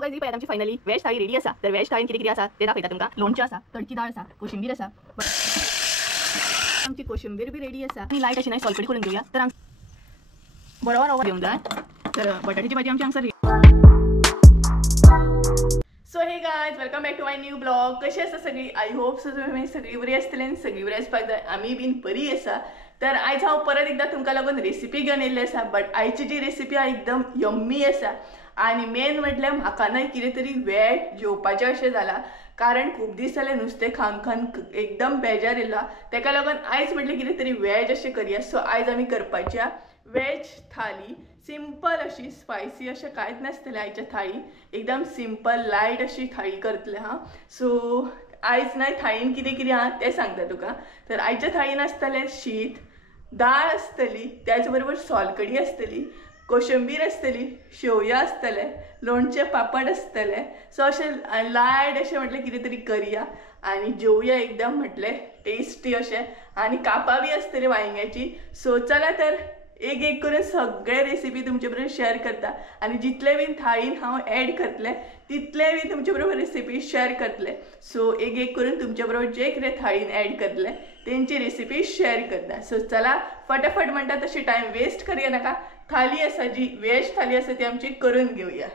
So guys he पळय आमची finally veg थाळी रेडी आसा। तर वेज थाळीन कितें कितें आसा ते दाखयता तुमकां। लोणचें आसा, तडकी दाळ आसा, कोशिंबीर आसा, आमची कोशिंबीर बी रेडी आसा आणि लायट अशी नाही सोलकडी करून घेऊया। तर बरोबर रवा घेऊन जाय। तर बटाट्याची भाजी आमची हांगसर। So hey guys welcome back to my new blog. कशी आसा सगळी? आय होप सो तुम्ही सगळी बरी आसतली आनी सगळी बरी आसपाक जाय। आमी बीन बरी आसा। तर आयज हांव परत एकदा तुमकां लागून रेसिपी घेवन येयल्ली आसा। बट आयची जी रेसिपी आहा एकदम यम्मी आसा आणि मेन म्हटल्यार म्हाका न्हय कितें तरी वेज जेवपाचें अशें जाला। कारण खूब दीस जाले नुस्तें खावन खावन एकदम बेजार येयला। तेका लागून आयज म्हटलें कितें तरी वेज अशें करया। सो आयज आमी करपाच्या वेज थाली। सिंपल अशी स्पायसी अशें कांयच नासतलें आयच्या थाळी। एकदम सिंपल लायट अशी थाळी करतलें हां। सो आयज न्हय थाळीन कितें कितें आहा तें सांगता तुका। तर आयच्या थाळीन आसतलें शीत, दाळ आसतली, त्याच बरोबर सोलकडी आसतली, कोशिंबीर आसतली, शेवया आसतले, लोणचे पापड आसतले। सो अशें लायट अशें म्हटलें कितें तरी करया आनी जेवया एकदम म्हटलें टेस्टी अशें। आनी कापां बी आसतली वांयग्याची। सो चला तर एक एक करून सगळे रेसिपी तुमचे बरोबर शेअर करता आणि जितले बीन थाळीन हांव ॲड करतले तितले बी तुमचे बरोबर रेसिपी शेअर करतले। सो एक एक करून तुमचे बरोबर जे कितें थाळीन ॲड करतले तेंची रेसिपी शेअर करता। सो चला फटाफट म्हणटा तशी टाइम वेस्ट करूया नाका। थाली आसा जी वेज थाली आसा ती आमची करून घेऊया।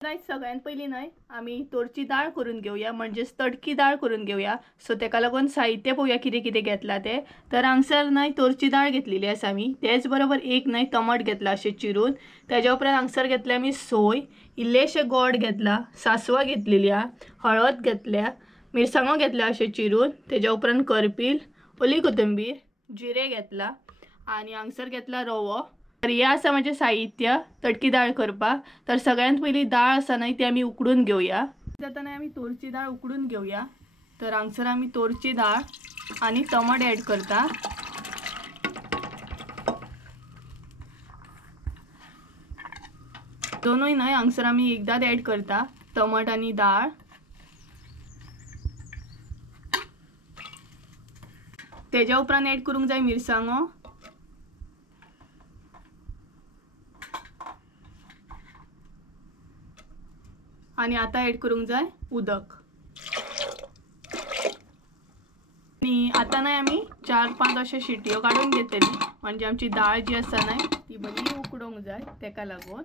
नाही सगळ्यात पहिली न्हय आमी तोरची दाळ करून घेऊया, म्हणजेच तडकी दाळ करून घेऊया। सो तेका लागून साहित्य पळोवया कितें कितें घेतला ते। तर हांगसर न्हय तोरची दाळ घेतलेली आसा आमी। तेच बरोबर एक न्हय टमाट घेतला अशें चिरून। तेज्या उपरांत हांगसर घेतले आमी सोय, इल्लेशे गोड घेतला, सासवां घेतलेली आहा, हळद घेतल्या, मिरसांगो घेतल्या अशें चिरून। तेज्या उपरांत करपील, ओली कोथिंबीर, जिरे घेतला आणि हांगसर घेतला रवो। तर हे आसा म्हणजे साहित्य तडकी दाळ करपाक। तर सगळ्यात पहिली दाळ आसा न्हय ती आमी उकडून घेऊया। जाताना आमी तोरची दाळ उकडून घेऊया। तर हांगसर आमी तोरची दाळ आणि टमाट ॲड करता। दोनूय न्हय हांगसर आमी एकदाच ॲड करता, टमाट आणि दाळ। तेज्या उपरांत ॲड करूंक जाय मिरसांगो, आणि आता ॲड करूंक जाय उदक। आणि आता न्हय आमी 4-5 अशे शिट्यो काढून घेतली, म्हणजे आमची दाळ जी आसा न्हय ती बरी उकडूंक जाय तेका लागून।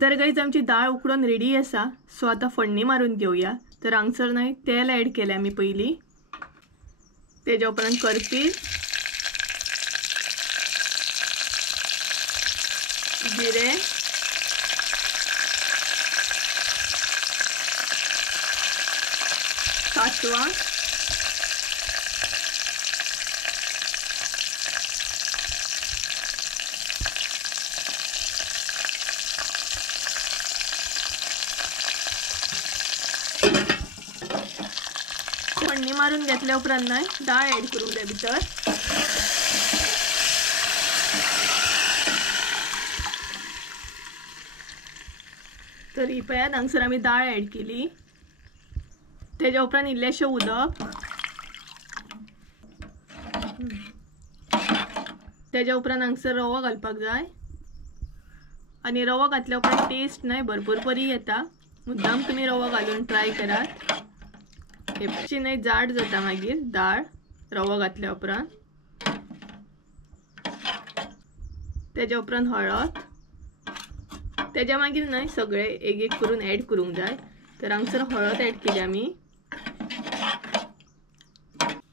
तर गाइस आमची दाळ उकडून रेडी आसा। सो आता फोडणी मारून घेऊया। तर हांगसर न्हय तेल ॲड केलें आमी पयलीं। तेज्या उपरांत करपील, जिरे, सासवां, फोडणी मारून घेतल्या उपरांत न्हय दाळ ॲड करूंक जाय भितर। तर ही पळयात हांगसर आमी दाळ ॲड केली। तेज्या उपरांत इल्लेशें उदक, तेज्या उपरांत हांगसर रवो घालपाक जाय। आणि रवो घातल्या उपरांत टेस्ट न्हय भरपूर बरी येता। मुद्दाम तुम्ही रवो घालून ट्राय करात। हेची न्हय जाड जाता मागीर दाळ रवो घातल्या उपरांत। तेज्या उपरांत हळद, तेज्या मागीर न्हय सगळे एक एक करून ॲड करूंक जाय। तर हांगसर हळद ॲड केली आमी।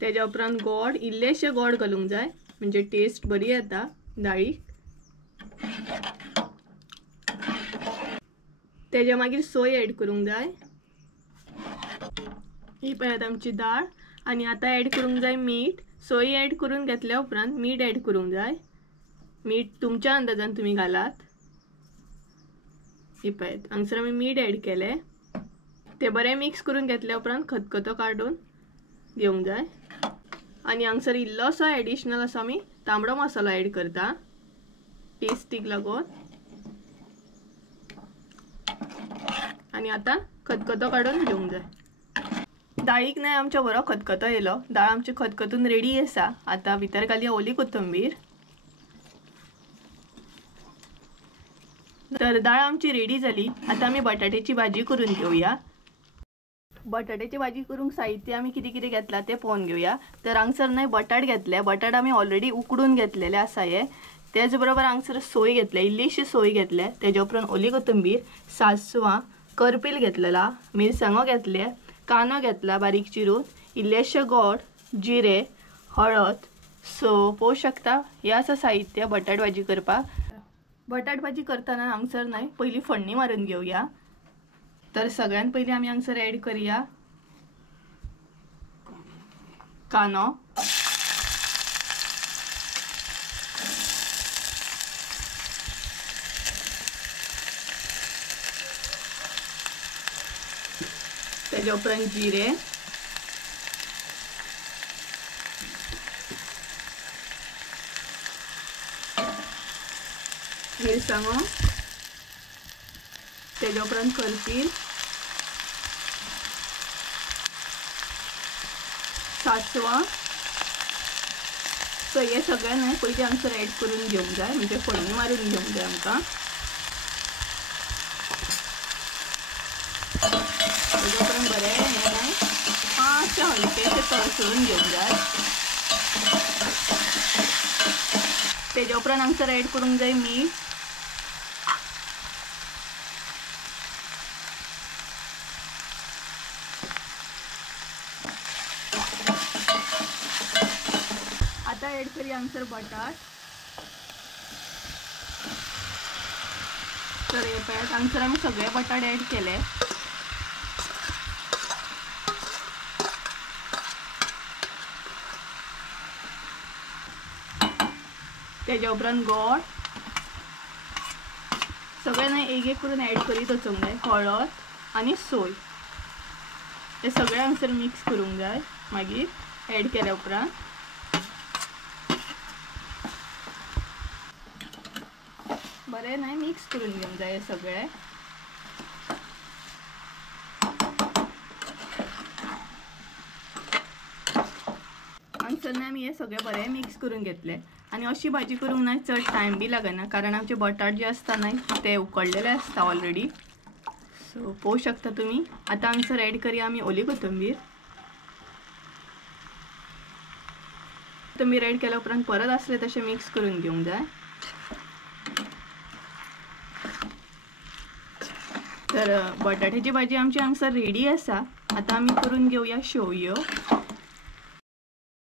तेज्या उपरांत गोड, इल्लेशे गोड घालूंक जाय म्हणजे टेस्ट बरी येता दाळीक। तेज्या मागीर सोय ॲड करूंक जाय। ही पळयात आमची दाळ। आणि आता ॲड करूंक जाय मीठ। सोय ॲड करून घेतल्या उपरांत मीठ ॲड करूंक जाय। मीठ तुमच्या अंदाजान तुम्ही घालात। ही पळयात हांगसर आमी मीठ ॲड केले। ते बरें मिक्स करून घेतल्या उपरांत खतखतो काढून घेवंक जाय। आणि हांगसर इल्लोसो ॲडिशनल असो आमी तांबडो मसालो ॲड करता टेस्टीक लागून। आणि आता खतखतो काढून घेवंक जाय। दाळीक न्हय आमच्या बरो खतखतो येयलो। दाळ आमची खतखतून रेडी आसा। आता भितर घालया ओली कोथिंबीर, तर डाळ आमची रेडी झाली। आता आम्ही बटाट्याची भाजी करून घेऊया। बटाट्याची भाजी करूंक साहित्य आम्ही किती किती घेतला ते पळोवन घेऊया। तर हांगसर नाही बटाट घेतले, बटाट आम्ही ऑलरेडी उकडून घेतलेले आसा हे। त्याच बरोबर हांगसर सोय घेतले, इल्लीशी सोय घेतले, तेज्या उपरांत ओली कोथिंबीर, सासवां, करपील घेतलेला, मिरसांगो घेतले, कांदो घेतला बारीक चिरून, इल्लेशे गोड, जिरे, हळद। सो पळोवंक शकता हे आसा साहित्य बटाट भाजी करपाक। बटाट भाजी करताना हांगसर नाही पहिली फोडणी मारून घेऊया। तर सगळ्यात पहिले आम्ही हांगसर ऍड करूया कांदो, तेज्या उपरांत जिरे, मिरसांगो, तेज्या उपरांत करपील, सासवां। सो हे सगळें न्हय पयलीं हांगसर ऍड करून घेवंक जाय, म्हणजे फोडणी मारून घेवंक जाय आमकां। तेज्या उपरांत बरें हें न्हय मातशें हलकेशें तळसळून घेवंक जाय। तेज्या उपरांत हांगसर ऍड करूंक जाय मीठ, आता ऍड करूया हांगसर बटाट। तर हे पळयात हांगसर आमी सगळे बटाट ऍड केले। तेज्या उपरांत गोड सगळे न्हय एक एक करून ऍड करीत वचूंक जाय, हळद आनी सोय हे सगळे हांगसर मिक्स करूंक जाय। मागीर ऍड केल्या उपरांत बरें न्हय मिक्स करून घेवंक जाय हे सगळे। हांगसर न्हय आमी हे सगळे बरें मिक्स करून घेतले। आणि अशी भाजी करूंक न्हय चड टायम बी लागना, कारण आमचे बटाट जे आसता न्हय ते उकडलेले आसता ऑलरेडी। सो पळोवंक शकता तुम्ही। आता हांगसर ऍड करूया आमी ओली कोथिंबीर। कोथिंबीर ऍड केल्या उपरांत परत आसले तशें मिक्स करून घेवंक जाय। तर बटाट्याची भाजी आमची हांगसर रेडी आसा। आता आमी करून घेऊया शेवयो।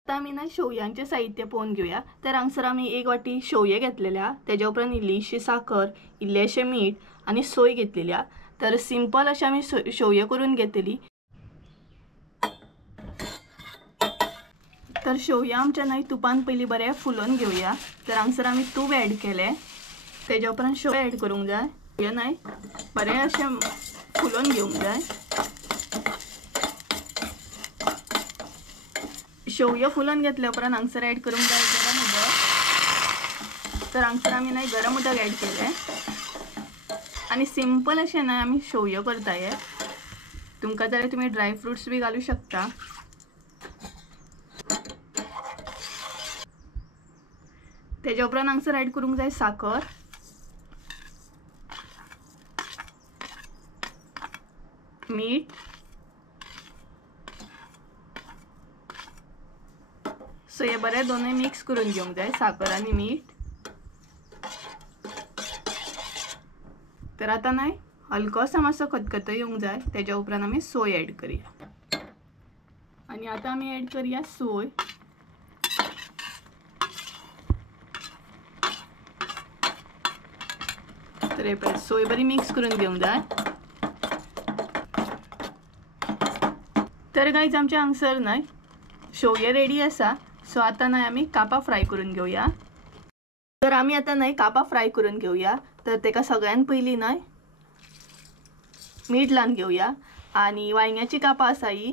आता आमी ना शेवयांचे साहित्य पळोवन घेऊया। तर हांगसर आमी एक वाटी शेवये घेतलेल्या, तेज्या उपरांत इल्लीशी साखर, इल्लेशें मीठ आनी सोय घेतलेल्या। तर सिंपल अशी आमी शेवयो करून घेतली। तर शेवया आमच्या न्हय तुपान पयलीं बरें फुलोवन घेऊया। तर हांगसर आमी तूप ऍड केले, तेज्या उपरांत शेवयो ऍड करूंक जाय। हे न्हय बरें अशें फुलोवन घेवंक जाय। शेवयो फुलोवन घेतल्या उपरांत हांगसर ऍड करूंक जाय गरम उदक। तर हांगसर आमी न्हय गरम उदक ऍड केले आनी सिंपल अशें न्हय आमी शेवयो करता हे। तुमकां जाल्यार तुमी ड्राय फ्रुट्स बी घालूं शकता। तेज्या उपरांत हांगसर ऍड करूंक जाय साखर, मीठ, सो हे बरें दोनूय मिक्स करून घेवंक जाय, साखर आनी मीठ। तर आता न्हय हलकोसो मातसो खतखतो येवंक जाय, तेज्या उपरांत आमी सोय ऍड करूया। आणि आता आमी ऍड करूया सोय। तर हे पळय सोय बरी मिक्स करून घेवंक जाय। तर गाइज आमच्या हांगसर न्हय शेवये रेडी आसा। सो आता न्हय आमी कापां फ्राय करून घेऊया। तर आमी आता न्हय कापां फ्राय करून घेऊया। तर तेका सगळ्यात पयलीं न्हय मीठ लावन घेऊया। आणि वांयग्याची कापां आसा ही,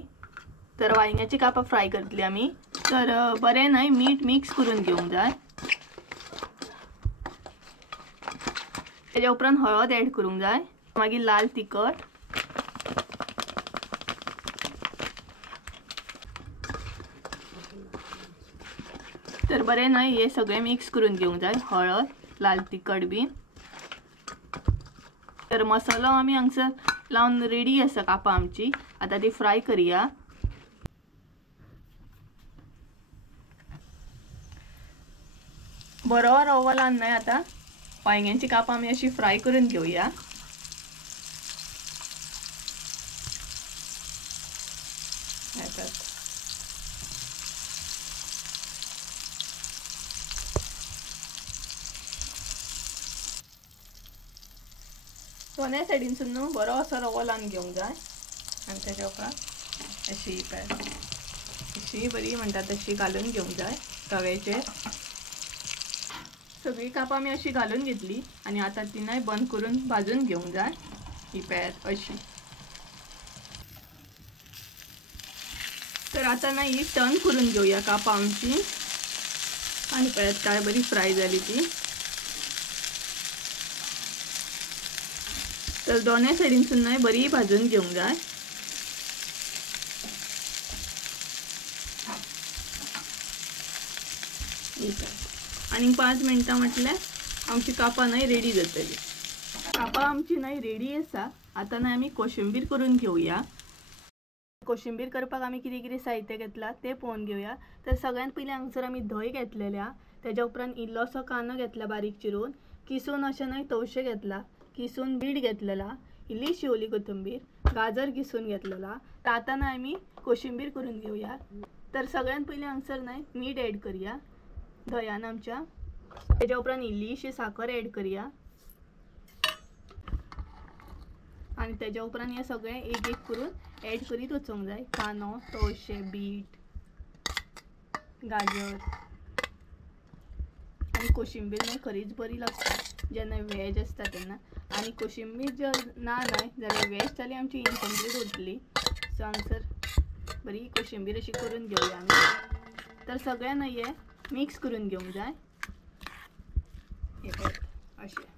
तर वांयग्याची कापां फ्राय करतली आमी। तर बरें न्हय मीठ मिक्स करून घेवंक जाय। तेज्या उपरांत हळद ऍड करूंक जाय, मागीर लाल तिखट, तर बरें न्हय हे सगळे मिक्स करून घेवंक जाय, हळद, लाल तिखट बीन। तर मसालो आमी हांगसर लावन रेडी आसा कापां आमची. आता ती फ्राय करूया. बरो रवो लावन न्हय आता वांयग्यांची कापां आमी अशी फ्राय करून घेवया. दोन्ही सायडीनसून न्हू बरो असो रवो लावन घेवंक जाय. आनी तेच्या उपरांत अशी बरी म्हणटा तशी घालून घेवंक जाय तव्याचेर. सगळी कापां आमी अशी घालून घेतली आनी आता ती न्हय बंद करून भाजून घेवंक जाय. ही पळयात अशी. तर आता न्हय ही टर्न करून घेवया कापां आमची. आनी पळयात काय बरी फ्राय जाली ती. तर दोन्ही सायडीनसून न्हय बरी भाजून घेवंक जाय. आणि 5 मिनटां म्हटल्यार आमची कापां न्हय रेडी जातली. कापां आमची न्हय रेडी आसा. आता न्हय आमी कोशिंबीर करून घेवया. कोशिंबीर करपाक आमी कितें कितें साहित्य घेतला ते पळोवन घेवया. तर सगळ्यांत पयलीं हांगसर आमी धंय घेतलेल्या. तेच्या उपरांत इल्लोसो कांदो घेतला बारीक चिरून. किसून अशें न्हय तवशें घेतला. किसून बीट घेतलेला. इल्लीशी ओली कोथिंबीर. गाजर किसून घेतलेला. तर आता न्हय आमी कोशिंबीर करून घेवया. तर सगळ्यांत पयलीं हांगसर न्हय मीठ ऍड करूया धंयान आमच्या. तेच्या उपरांत इल्लीशी साखर ऍड करूया. आणि तेच्या उपरांत हे सगळें एक एक करून ऍड करीत वचोंक जाय. कांदो, तवशें, बीट, गाजर आणि कोशिंबीर न्हय खरीच बरी लागता जेन्ना वेज आसता तेन्ना. आणि कोशिंबीर जर ना न्हय जाल्यार वेज थाली आमची इनकम्प्लीट उरतली. सो हांगसर बरी कोशिंबीर अशी करून घेवया आमी. तर सगळें न्हय हे मिक्स करून घेवंक जाय. हे अशें.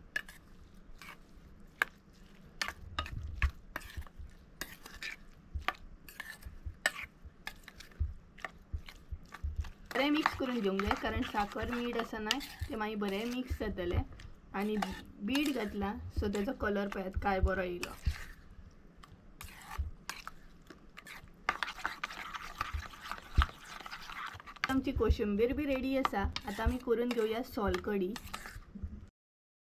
बरें मिक्स करून घेवंक जाय कारण साखर मीठ आसा न्हय ते मागीर बरें मिक्स जातले. आणि बीट घातला सो तेजो कलर पळयात काय बरो येयलो. आमची कोशिंबीर बी रेडी आसा. आता आमी करून घेवया सोलकडी.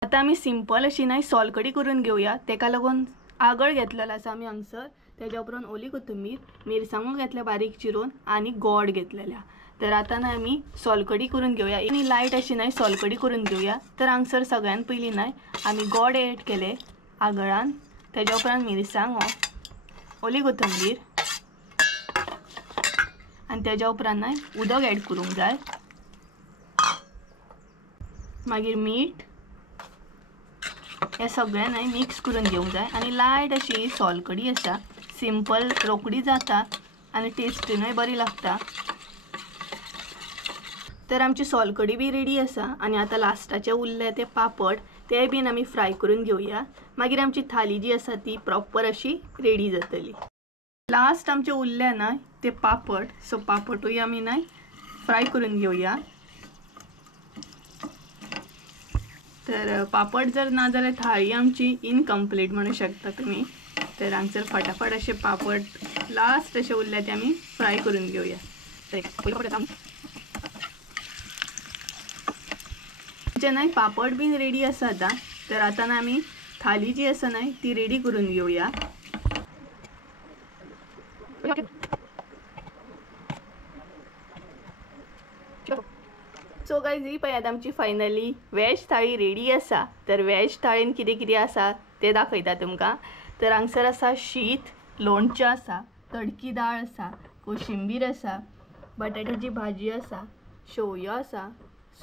आता आमी सिंपल अशी न्हय सोलकडी करून घेवया. तेका लागून आगळ घेतलेलो आसा आमी हांगसर. तेच्या उपरांत ओली कोथिंबीर, मिरसांगो घेतल्या बारीक चिरून आनी गोड घेतलेल्या. तर आता न्हय आमी सोलकडी करून घेवया. आनी लायट अशी न्हय सोलकडी करून घेवया. तर हांगसर सगळ्यांत पयलीं न्हय आमी गोड ऍड केले आगळान. तेच्या उपरांत मिरसांगो, ओली कोथिंबीर आनी तेच्या उपरांत न्हय उदक ऍड करूंक जाय. मागीर मीठ हे सगळें न्हय मिक्स करून घेवंक जाय. आनी लायट अशी सोलकडी आसा. सिंपल रोखडी जाता आनी टेस्टीनूय बरी लागता. तर आमची सोलकडी बी रेडी आसा. आनी आता लास्टाचे उरले ते पापड ते बीन आमी फ्राय करून घेवया. मागीर आमची थाली जी आसा ती प्रॉपर अशी रेडी जातली. लास्ट आमचे उरले न्हय ते पापड. सो पापडूय आमी न्हय फ्राय करून घेवया. तर पापड जर ना जाल्यार थाळी आमची इनकम्प्लीट म्हणू शकता तुमी. तर हांगसर फटाफट असे पापड लास्ट असे उरले ते आमी फ्राय करून घेवया. न्हय पापड बीन रेडी आसा आता. तर आता ना आमी थाली जी आसा न्हय ती रेडी करून घेवया. सो गायज ही पळयात आमची फायनली वेज थाळी रेडी आसा. तर वेज थाळीन कितें कितें आसा ते दाखयता तुमकां. तर हांगसर आसा शीत, लोणचें आसा, तडकी दाळ आसा, कोशिंबीर आसा, बटाट्याची भाजी आसा, शेवयो आसा,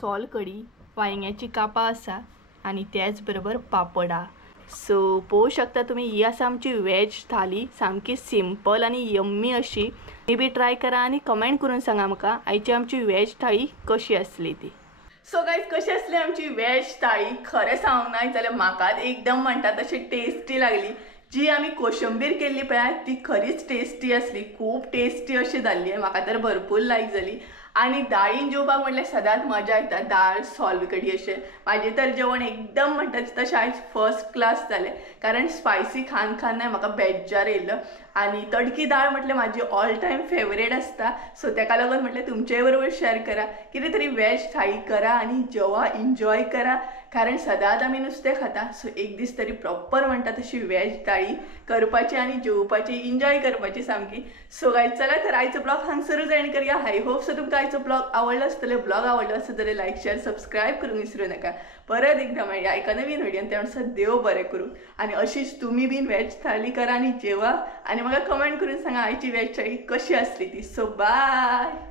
सोलकडी, वांयग्याची कापां आसा आनी त्याच बरोबर पापड आहा. सो पळोवं शकता तुमी ही आसा आमची वेज थाली. सामकी सिंपल आनी यम्मी अशी. मे बी ट्राय करा आनी कमेंट करून सांगा म्हाका आयची आमची वेज थाळी कशी आसली ती. सो गायज कशी आसली आमची वेज थाळी. खरें सांगूंक ना जाल्यार म्हाका एकदम म्हणटा तशी टेस्टी लागली. जी आमी कोशिंबीर केल्ली पळय ती खरीच टेस्टी आसली. खूब टेस्टी अशी जाल्ली. म्हाका तर भरपूर लायक जाली. आणि दाळीन जेवपाक म्हटल्यार सदांच मजा येता. दाळ सोलकडी अशें म्हाजें तर जेवण एकदम म्हणटात तशें आयज फर्स्ट क्लास जालें, कारण स्पायसी खान खान नाही म्हाका बेज्जार येयल्लो. आणि तडकी दाळ म्हटल्यार म्हाजी ऑल टायम फेवरेट आसता. सो ताका लागून म्हटल्यार तुमचे बरोबर शेअर करा, कितें तरी वेज थाळी करा आणि जेवा, एन्जॉय करा. कारण सदांच आमी नुस्तें खाता, सो एक दीस तरी प्रॉपर म्हणटा तशी वेज थाळी करपाची आणि जेवपाची, एन्जॉय करपाची सामकी. सो गायज चला तर आयचो ब्लॉग हांगसरूच एंड करूया. आय होप सो तुमकां आयचो ब्लॉग आवडलो आसतलो. ब्लॉग आवडलो आसत जाल्यार लायक शेअर सबस्क्राईब करूंक विसरू नका. परत एकदा मेळया एका नवीन व्हिडिओन. त्यानुसार देव बरें करूं. आणि अशीच तुम्ही बीन वेज थाळी करा आणि जेवा आणि म्हाका कमेंट करून सांगा आयची वेज थाळी कशी असली ती. So bye.